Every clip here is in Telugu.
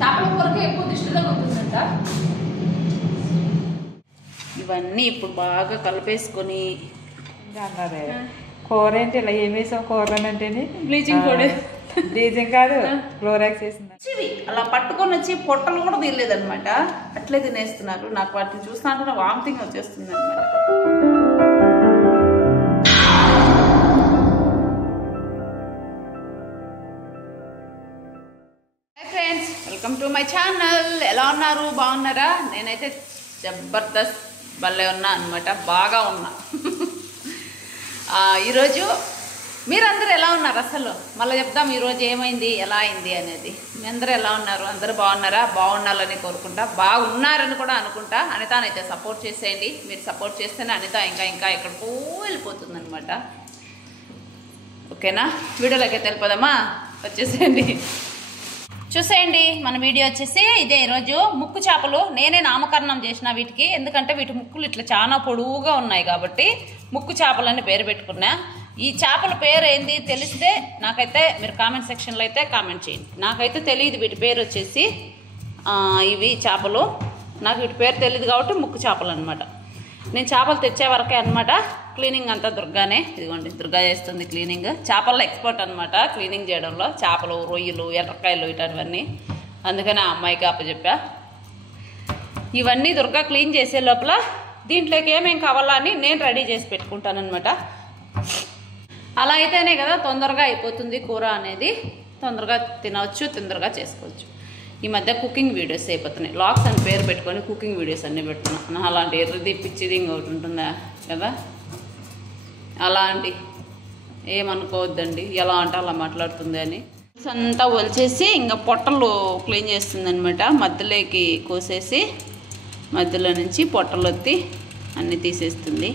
చేపల కూరకి ఎక్కువ దిష్టిగా ఉంటుందంట. ఇవన్నీ ఇప్పుడు బాగా కలిపేసుకొని అన్నదే కూర ఏంటి ఇలా ఏమేసాం కూరలంటేనే బ్లీచింగ్ పౌడర్, బ్లీచింగ్ కాదు క్లోరాక్స్ వేసింది. అలా పట్టుకొని వచ్చి పొట్టలు కూడా తీయలేదనమాట, అట్లే తినేస్తున్నారు. నాకు వాటిని చూసినట్టు వామిటింగ్ వచ్చేస్తుంది అనమాట. Friends, welcome to my channel. ఎలా ఉన్నారు? బాగున్నారా? నేనైతే జబర్దస్త్ భలే ఉన్నా అనమాట, బాగా ఉన్నా. ఈరోజు మీరందరూ ఎలా ఉన్నారు? అసలు మళ్ళీ చెప్దాం ఈరోజు ఏమైంది, ఎలా అయింది అనేది. మీ అందరూ ఎలా ఉన్నారు? అందరూ బాగున్నారా? బాగుండాలని కోరుకుంటా, బాగున్నారని కూడా అనుకుంటా. అనితానైతే సపోర్ట్ చేసేయండి. మీరు సపోర్ట్ చేస్తేనే అనిత ఇంకా ఇంకా ఎక్కడికో వెళ్ళిపోతుంది అనమాట. ఓకేనా? వీడియోలోకి వెళ్ళిపోదామా? వచ్చేసేయండి, చూసేయండి. మన వీడియో వచ్చేసి ఇదే. ఈరోజు ముక్కు చేపలు నేనే నామకరణం చేసిన వీటికి, ఎందుకంటే వీటి ముక్కులు ఇట్లా చాలా పొడవుగా ఉన్నాయి కాబట్టి ముక్కు చేపలని పేరు పెట్టుకున్నా. ఈ చేపల పేరు ఏంది తెలిస్తే నాకైతే మీరు కామెంట్ సెక్షన్లో అయితే కామెంట్ చేయండి. నాకైతే తెలియదు వీటి పేరు వచ్చేసి. ఇవి చేపలు నాకు వీటి పేరు తెలియదు కాబట్టి ముక్కు చేపలు అనమాట. నేను చేపలు తెచ్చే వరకే అనమాట. క్లీనింగ్ అంతా దుర్గానే. ఇదిగోండి, దుర్గా చేస్తుంది క్లీనింగ్. చేపల్లో ఎక్స్పర్ట్ అనమాట క్లీనింగ్ చేయడంలో. చేపలు, రొయ్యలు, ఎర్రకాయలు ఇటవన్నీ. అందుకని ఆ అమ్మాయికి అప్పచెప్పా. ఇవన్నీ దుర్గా క్లీన్ చేసే లోపల దీంట్లోకి ఏమేం కావాలా అని నేను రెడీ చేసి పెట్టుకుంటాను అనమాట. అలా అయితేనే కదా తొందరగా అయిపోతుంది కూర అనేది. తొందరగా తినవచ్చు, తొందరగా చేసుకోవచ్చు. ఈ మధ్య కుకింగ్ వీడియోస్ అయిపోతున్నాయి. లాగ్స్ అని పేరు పెట్టుకొని కుకింగ్ వీడియోస్ అన్నీ పెడుతున్నాను. అలాంటి ఎర్రది పిచ్చిది ఇంకొకటి ఉంటుందా కదా, అలాంటి ఏమనుకోవద్దండి. ఎలా అంటే అలా మాట్లాడుతుంది అని అంతా ఒలిచేసి ఇంకా పొట్టలు క్లీన్ చేస్తుంది అనమాట. మధ్యలోకి కోసేసి మధ్యలో నుంచి పొట్టలు ఒత్తి అన్నీ తీసేస్తుంది.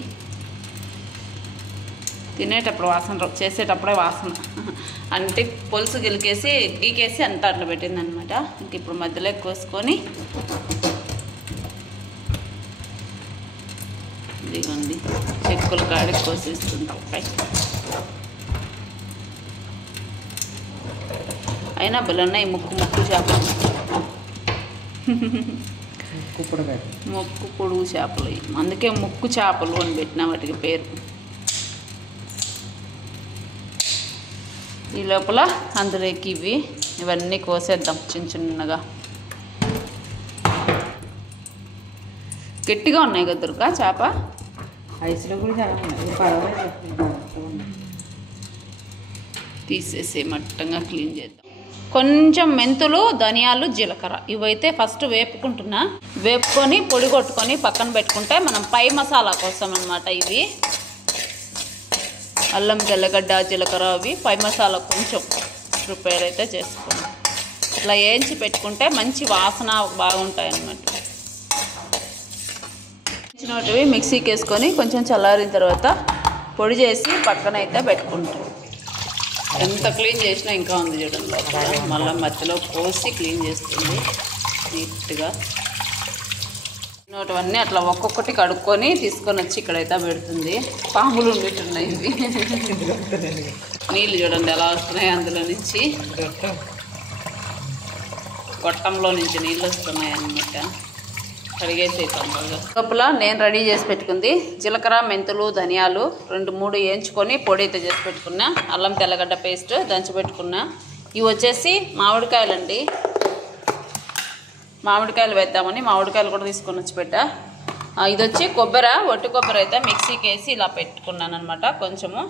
తినేటప్పుడు వాసన, చేసేటప్పుడే వాసన. అంటే పొలుసు గిలికేసి గీకేసి అంతా అట్లా పెట్టింది అనమాట. ఇంక ఇప్పుడు మధ్యలో కోసుకొని ఇదిగోండి చెక్కుల కాడికి కోసేస్తుంది తలకాయ. అయినా బలున్నాయి ముక్కు చేపలు, ముక్కు పొడుగు చేపలు. అందుకే ముక్కు చేపలు అని పెట్టిన వాటికి పేరు. ఈ లోపల అందులోకి ఇవన్నీ కోసేద్దాం చిన్న చిన్నగా. గట్టిగా ఉన్నాయి కదా దుర్గా చేప. ఐస్లో కూడా చాలా పర్వాలేదు. తీసేసి మట్టంగా క్లీన్ చేద్దాం. కొంచెం మెంతులు, ధనియాలు, జీలకర్ర ఇవైతే ఫస్ట్ వేపుకుంటున్నా. వేపుకొని పొడి కొట్టుకొని పక్కన పెట్టుకుంటే మనం పై మసాలా కోసం అనమాట. ఇవి అల్లం, తెల్లగడ్డ, జీలకర్ర అవి పై మసాలా కొంచెం ప్రిపేర్ అయితే చేసుకోండి. ఇట్లా వేయించి పెట్టుకుంటే మంచి వాసన బాగుంటాయి అన్నమాట. చిన్నటివి మిక్సీకి వేసుకొని కొంచెం చల్లారిన తర్వాత పొడి చేసి పక్కన అయితే పెట్టుకుంటాం. ఎంత క్లీన్ చేసినా ఇంకా ఉంది చూడండి. మళ్ళీ మధ్యలో పోసి క్లీన్ చేస్తుంది నీట్గా. నోటివన్నీ అట్లా ఒక్కొక్కటి కడుక్కొని తీసుకొని వచ్చి ఇక్కడైతే పెడుతుంది. పాములు ఉన్నట్టున్నాయి ఇవి. నీళ్ళు చూడండి ఎలా వస్తున్నాయి, అందులో నుంచి గొట్టంలో నుంచి నీళ్ళు వస్తున్నాయి అన్నమాట. కడిగేసి లోపల నేను రెడీ చేసి పెట్టుకుంది జీలకర్ర, మెంతులు, ధనియాలు 2-3 వేయించుకొని పొడి అయితే చేసి పెట్టుకున్నా. అల్లం, తెల్లగడ్డ పేస్ట్ దంచి పెట్టుకున్నా. ఇవి వచ్చేసి మామిడికాయలండి. మామిడికాయలు వేద్దామని మామిడికాయలు కూడా తీసుకొని వచ్చి పెట్టా. ఇది వచ్చి కొబ్బరి, ఒట్టి కొబ్బరి అయితే మిక్సీకి వేసి ఇలా పెట్టుకున్నాను అనమాట కొంచెము.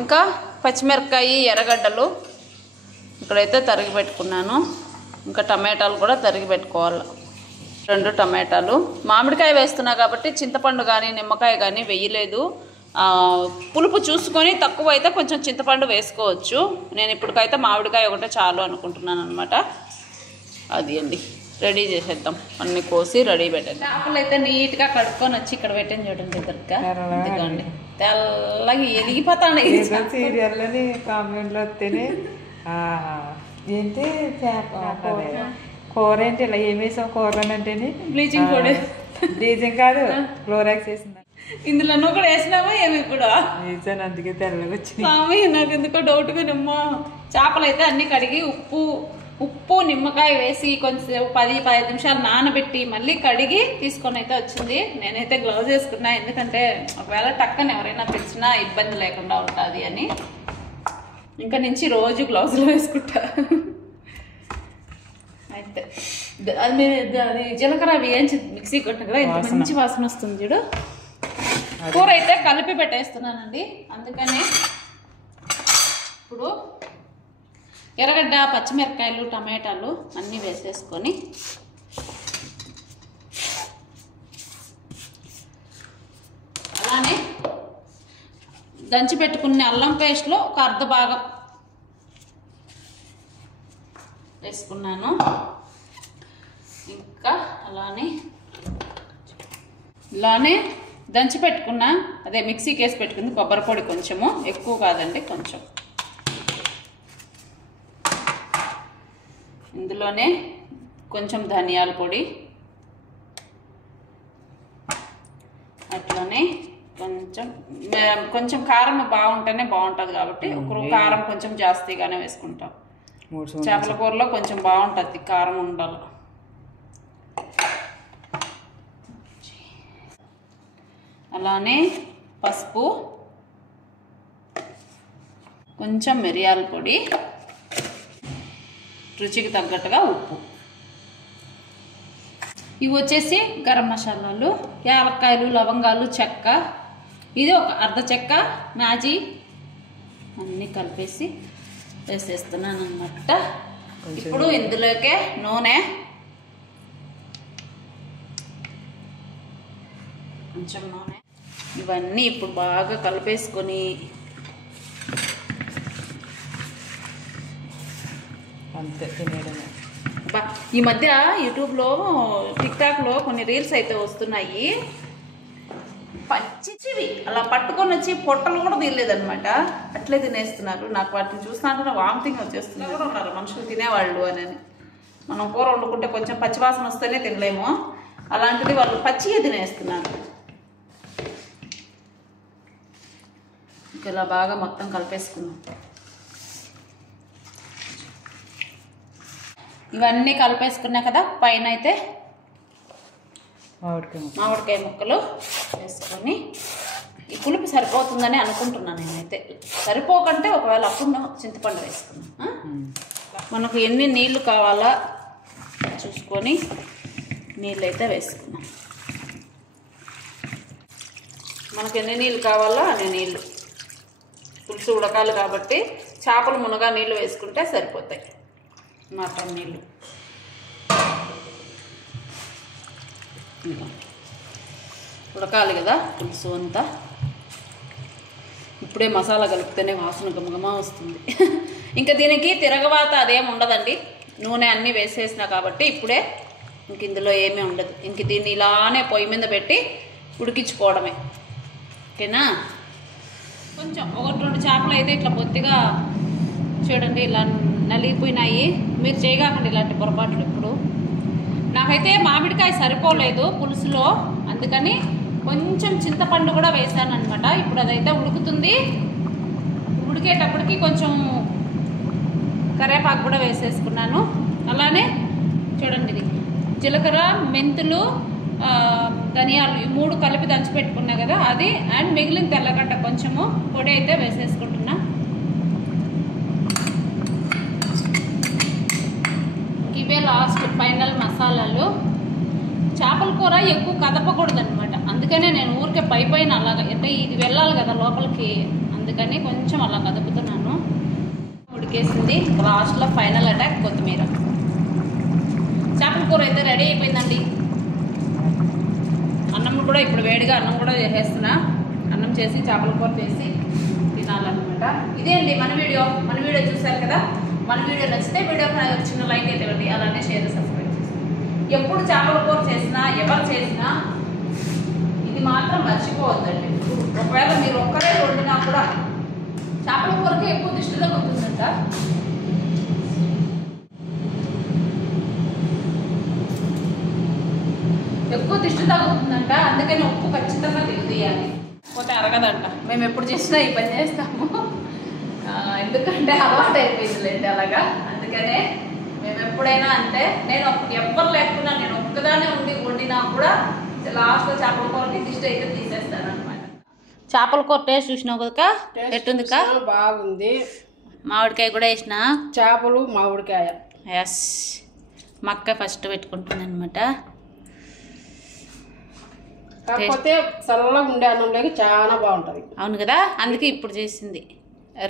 ఇంకా పచ్చిమిరపకాయ, ఎర్రగడ్డలు ఇక్కడైతే తరిగి పెట్టుకున్నాను. ఇంకా టమాటాలు కూడా తరిగి పెట్టుకోవాలి. 2 టమాటాలు. మామిడికాయ వేస్తున్నా కాబట్టి చింతపండు కానీ నిమ్మకాయ కానీ వేయలేదు. పులుపు చూసుకొని తక్కువ అయితే కొంచెం చింతపండు వేసుకోవచ్చు. నేను ఇప్పటికైతే మామిడికాయ ఒకటే చాలు అనుకుంటున్నాను అనమాట. అది అండి, రెడీ చేసేద్దాం. అన్నీ కోసి రెడీ పెట్టేద్దాం. చేపలు అయితే నీట్గా కడుక్కొని వచ్చి ఇక్కడ పెట్టాను చూడండి. ఇదిగోండి తెల్లగా ఎదిగిపోతాను. సీరియల్లోని కామెంట్లో వస్తేనే ఏంటి కూర ఏంటి ఇలా ఏమేసాం కూరలంటేనే బ్లీచింగ్ పౌడర్, బ్లీచింగ్ కాదు క్లోరాక్స్ వేసింది. ఇందులో కూడా వేసినావా ఏమి? ఇప్పుడు వేసాను, అందుకే తెల్లగా వచ్చింది. స్వామి నాకు ఎందుకో డౌట్గా నిమ్మ. చేపలు అయితే అన్ని కడిగి ఉప్పు ఉప్పు నిమ్మకాయ వేసి కొంచెం 10-15 నిమిషాలు నానబెట్టి మళ్ళీ కడిగి తీసుకొని అయితే వచ్చింది. నేనైతే గ్లౌజ్ వేసుకున్నా, ఎందుకంటే ఒకవేళ టక్కన ఎవరైనా తెచ్చినా ఇబ్బంది లేకుండా ఉంటుంది అని. ఇంకా నుంచి రోజు గ్లౌజులు వేసుకుంటా. అయితే అది జీలకర్ర వేయించి మిక్సీ కొట్టిన కదా, ఇంత మంచి వాసన వస్తుంది చూడు. కూర అయితే కలిపి పెట్టేస్తున్నానండి. అందుకని ఇప్పుడు ఎర్రగడ్డ, పచ్చిమిరపకాయలు, టమాటాలు అన్నీ వేసేసుకొని అలానే దంచి పెట్టుకున్న అల్లం పేస్ట్లో ఒక అర్ధ భాగం వేసుకున్నాను. ఇంకా అలానే దంచి పెట్టుకున్న అదే మిక్సీకి వేసి పెట్టుకుంది కొబ్బరి పొడి, కొంచెము ఎక్కువ కాదండి, కొంచెం. ఇందులోనే కొంచెం ధనియాల పొడి, అట్లనే కొంచెం కారం బాగుంటేనే బాగుంటుంది కాబట్టి ఒక కారం కొంచెం జాస్తిగానే వేసుకుంటాం. చేపల కూరలో కొంచెం బాగుంటుంది, కారం ఉండాలి. అలానే పసుపు, కొంచెం మిరియాల పొడి, రుచికి తగ్గట్టుగా ఉప్పు. ఇవి వచ్చేసి గరం మసాలాలు, యాలక్కాయలు, లవంగాలు, చెక్క, ఇది ఒక అర్ధ చెక్క, మ్యాజీ అన్నీ కలిపేసి వేసేస్తున్నాను అన్నమాట. ఇప్పుడు ఇందులోకే నూనె, కొంచెం నూనె, ఇవన్నీ ఇప్పుడు బాగా కలిపేసుకొని అంతే తినేయడమే. ఈ మధ్య యూట్యూబ్లో, టిక్టాక్లో కొన్ని రీల్స్ అయితే వస్తున్నాయి. పచ్చివి అలా పట్టుకొని వచ్చి పొట్టలు కూడా తినలేదనమాట, అట్లే తినేస్తున్నారు. నాకు వాటిని చూస్తున్నా వామిటింగ్ వచ్చేస్తున్నారు కూడా ఉన్నారు మనుషులు తినేవాళ్ళు అని. మనం కూర వండుకుంటే కొంచెం పచ్చివాసన వస్తేనే తినలేము, అలాంటిది వాళ్ళు పచ్చిగా తినేస్తున్నారు. ఇలా బాగా మొత్తం కలిపేసుకున్నాం. ఇవన్నీ కలిపేసుకున్నా కదా, పైన అయితే మామిడికాయ ముక్కలు వేసుకొని, ఈ పులుపు సరిపోతుందని అనుకుంటున్నాను నేనైతే. సరిపోకంటే ఒకవేళ అప్పుడు చింతపండు వేసుకున్నాం. మనకు ఎన్ని నీళ్లు కావాలా చూసుకొని నీళ్ళు అయితే వేసుకున్నాం. మనకు ఎన్ని నీళ్ళు కావాలో అన్ని నీళ్ళు, పులుసు ఉడకాలి కాబట్టి చేపలు మునగా నీళ్ళు వేసుకుంటే సరిపోతాయి. మటన్ నీళ్ళు ఉడకాలి కదా పులుసు అంతా. ఇప్పుడే మసాలా కలిపితేనే వాసన గమగమా వస్తుంది. ఇంకా దీనికి తిరగవాత అదేం ఉండదండి, నూనె అన్నీ వేసేసినా కాబట్టి ఇప్పుడే ఇంక ఇందులో ఏమీ ఉండదు. ఇంక దీన్ని ఇలానే పొయ్యి మీద పెట్టి ఉడికించుకోవడమే. ఓకేనా? కొంచెం 1-2 చేపలు అయితే ఇట్లా బొత్తిగా చూడండి ఇలా నలిగిపోయినాయి. మీరు చేయగాకండి ఇలాంటి పొరపాట్లు ఇప్పుడు. నాకైతే మామిడికాయ సరిపోలేదు పులుసులో, అందుకని కొంచెం చింతపండు కూడా వేసాను అనమాట. ఇప్పుడు అదైతే ఉడుకుతుంది. ఉడికేటప్పటికి కొంచెం కరివేపాకు కూడా వేసేసుకున్నాను. అలానే చూడండి, ఇది జీలకర్ర, మెంతులు, ధనియాలు, ఈ 3 కలిపి దంచి పెట్టుకున్నా కదా అది, అండ్ మిగిలిన తెల్లగడ్డ కొంచెము పొడి అయితే వేసేసుకుంటున్నా. ఇవే లాస్ట్ ఫైనల్ మసాలాలు. చేపల కూర ఎక్కువ కదపకూడదు అనమాట, అందుకనే నేను ఊరికే పైన అలాగా, అంటే ఇది వెళ్ళాలి కదా లోపలికి, అందుకని కొంచెం అలా కదుపుతున్నాను. ఉడికేసింది. లాస్ట్లో ఫైనల్ అటాక్ కొత్తిమీర. చేపల కూర అయితే రెడీ అయిపోయిందండి. అన్నం కూడా ఇప్పుడు వేడిగా అన్నం కూడా చేసేస్తున్నా. అన్నం చేసి చేపల కూర చేసి తినాలన్నమాట. ఇదే అండి మన వీడియో చూసారు కదా. మన వీడియో నచ్చితే వీడియోకి చిన్న లైక్ అయితే ఇవ్వండి, అలానే షేర్, సబ్స్క్రైబ్ చేసి. ఎప్పుడు చేపల కూర చేసినా, ఎవరు చేసినా ఇది మాత్రం మర్చిపోవద్దండి. ఒకవేళ మీరు ఒక్కరే వండినా కూడా చేపల కూరకి ఎక్కువ దిష్టిలో ఉంటుందంట. ఎక్కువ దిష్టి తగ్గుతుందంట, అందుకని ఉప్పు ఖచ్చితంగా తీయాలి, పోతే అరగదంట. మేము ఎప్పుడు చేసినా ఈ పని చేస్తాము, ఎందుకంటే అలవాటు అయిపోయిందిలేండి అలాగా. అందుకనే మేము ఎప్పుడైనా అంటే నేను ఎవ్వరు లేకుండా నేను ఒక్కదానే వండినా కూడా లాస్ట్లో చేపల కూరకి దిష్టి అయితే తీసేస్తాను అనమాట. చేపల కూర టేస్ట్ చూసినావు కదా, ఎట్టుంది కా? బాగుంది. మామిడికాయ కూడా వేసిన, చేపలు మామిడికాయ. ఎస్, మా అక్క ఫస్ట్ పెట్టుకుంటుంది అనమాట. కాకపోతే చల్లగా ఉండే అన్నంలోకి చాలా బాగుంటది. అవును కదా, అందుకే ఇప్పుడు చేసింది.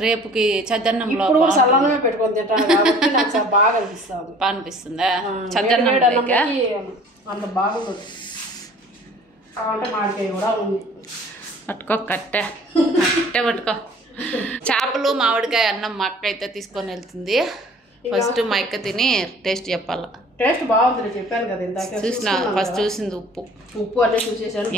రేపుకి చద్దన్నంలో చల్లనమే పెట్టుకొని తింటాను కాబట్టి నాకు బాగా అనిపిస్తుంది. అనిపిస్తుందా? చద్దన్నం అంత బాగుంటుంది. అంటే మామిడికాయ కూడా ఉంది. పట్టుకో, కట్టే పట్టుకో. చేపలు మామిడికాయ అన్నం మా అక్క అయితే తీసుకొని వెళ్తుంది. ఫస్ట్ మా అక్క తిని టేస్ట్ చెప్పాల. టేస్ట్ బాగుంది చెప్పాను కదా ఇందాక. చూసిన ఫస్ట్ చూసింది ఉప్పు అన్నీ చూసేసాను.